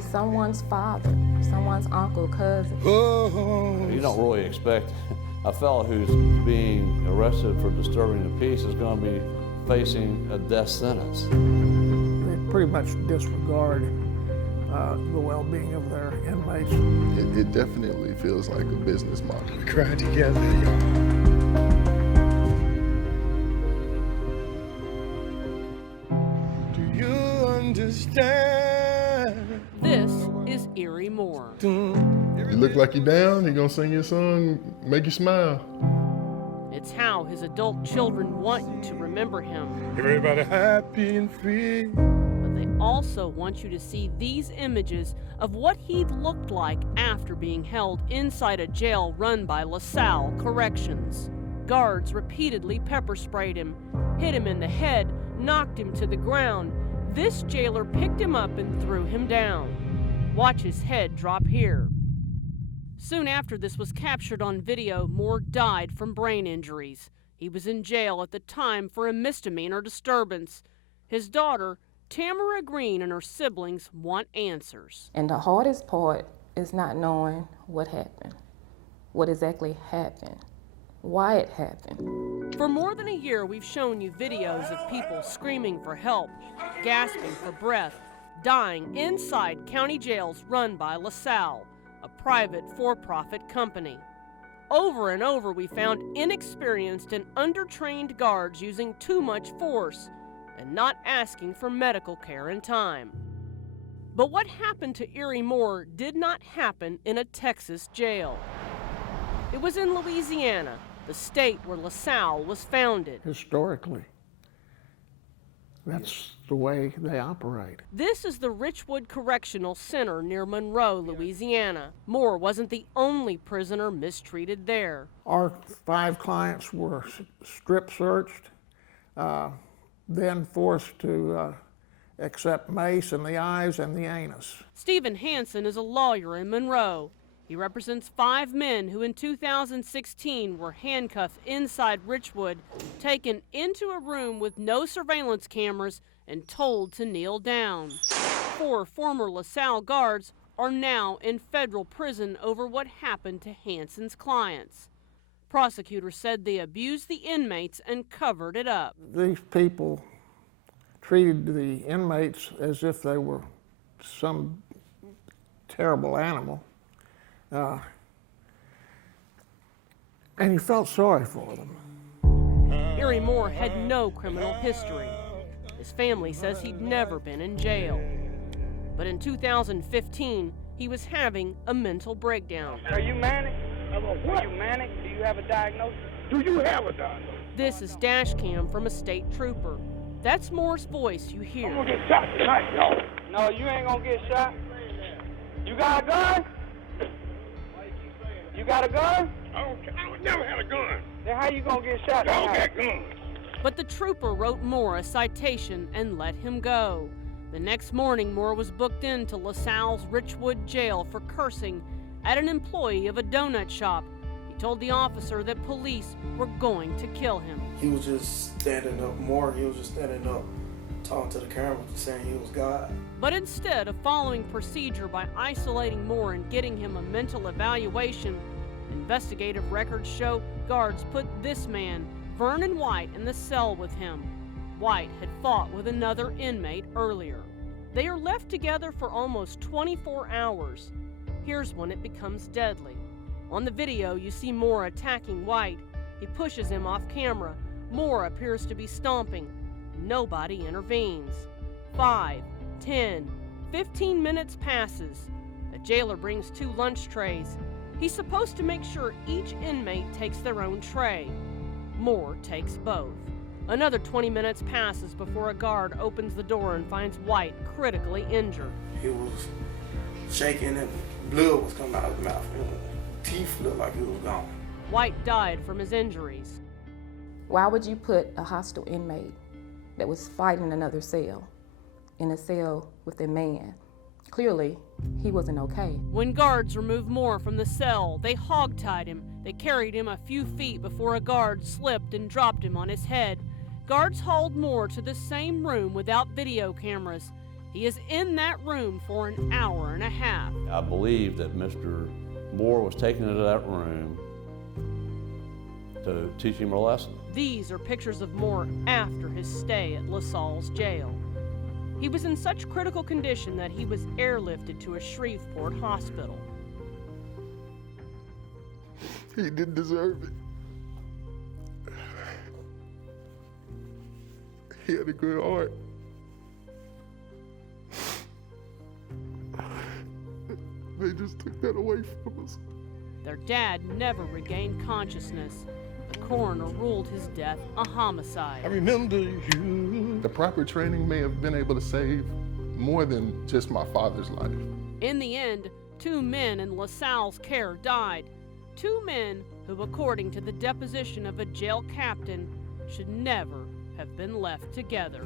It's someone's father, someone's uncle, cousin. You don't really expect a fellow who's being arrested for disturbing the peace is going to be facing a death sentence. They pretty much disregard the well-being of their inmates. It definitely feels like a business model. We cried together. Do you understand? This is Erie Moore. You look like you're down, you're gonna sing your song, make you smile. It's how his adult children want you to remember him. Everybody happy and free. But they also want you to see these images of what he looked like after being held inside a jail run by LaSalle Corrections. Guards repeatedly pepper sprayed him, hit him in the head, knocked him to the ground. This jailer picked him up and threw him down. Watch his head drop here. Soon after this was captured on video, Moore died from brain injuries. He was in jail at the time for a misdemeanor disturbance. His daughter, Tamara Green, and her siblings want answers. And the hardest part is not knowing what happened, what exactly happened, why it happened. For more than a year, we've shown you videos of people screaming for help, gasping for breath, dying inside county jails run by LaSalle, a private for-profit company. Over and over, we found inexperienced and undertrained guards using too much force and not asking for medical care in time. But what happened to Erie Moore did not happen in a Texas jail. It was in Louisiana, the state where LaSalle was founded. Historically, that's the way they operate. This is the Richwood Correctional Center near Monroe, Louisiana. Moore wasn't the only prisoner mistreated there. Our 5 clients were strip searched, then forced to accept mace in the eyes and the anus. Stephen Hansen is a lawyer in Monroe. He represents 5 men who in 2016 were handcuffed inside Richwood, taken into a room with no surveillance cameras, and told to kneel down. 4 former LaSalle guards are now in federal prison over what happened to Hansen's clients. Prosecutors said they abused the inmates and covered it up. These people treated the inmates as if they were some terrible animal. And you felt sorry for them. Erie Moore had no criminal history. His family says he'd never been in jail. But in 2015, he was having a mental breakdown. Are you manic? Are you manic? Do you have a diagnosis? Do you have a diagnosis? This is dash cam from a state trooper. That's Moore's voice you hear. I'm gonna get shot tonight, y'all. No, you ain't gonna get shot. You got a gun? You got a gun? I never had a gun. Then how you gonna get shot? Y'all got guns. But the trooper wrote Moore a citation and let him go. The next morning, Moore was booked into LaSalle's Richwood jail for cursing at an employee of a donut shop. He told the officer that police were going to kill him. He was just standing up more. He was just standing up, talking to the camera, saying he was God. But instead of following procedure by isolating Moore and getting him a mental evaluation, investigative records show guards put this man, Vernon White, in the cell with him. White had fought with another inmate earlier. They are left together for almost 24 hours. Here's when it becomes deadly. On the video, you see Moore attacking White. He pushes him off camera. Moore appears to be stomping. Nobody intervenes. 5, 10, 15 minutes passes. A jailer brings 2 lunch trays. He's supposed to make sure each inmate takes their own tray. Moore takes both. Another 20 minutes passes before a guard opens the door and finds White critically injured. He was shaking and blood was coming out of his mouth. Teeth looked like he was gone. White died from his injuries. Why would you put a hostile inmate that was fighting another cell in a cell with a man? Clearly, he wasn't okay. When guards removed Moore from the cell, they hogtied him. They carried him a few feet before a guard slipped and dropped him on his head. Guards hauled Moore to the same room without video cameras. He is in that room for an hour and a half. I believe that Mr. Moore was taken into that room to teach him a lesson. These are pictures of Moore after his stay at LaSalle's jail. He was in such critical condition that he was airlifted to a Shreveport hospital. He didn't deserve it. He had a good heart. They just took that away from us. Their dad never regained consciousness. The coroner ruled his death a homicide. I remember you. The proper training may have been able to save more than just my father's life. In the end, 2 men in LaSalle's care died. 2 men who, according to the deposition of a jail captain, should never have been left together.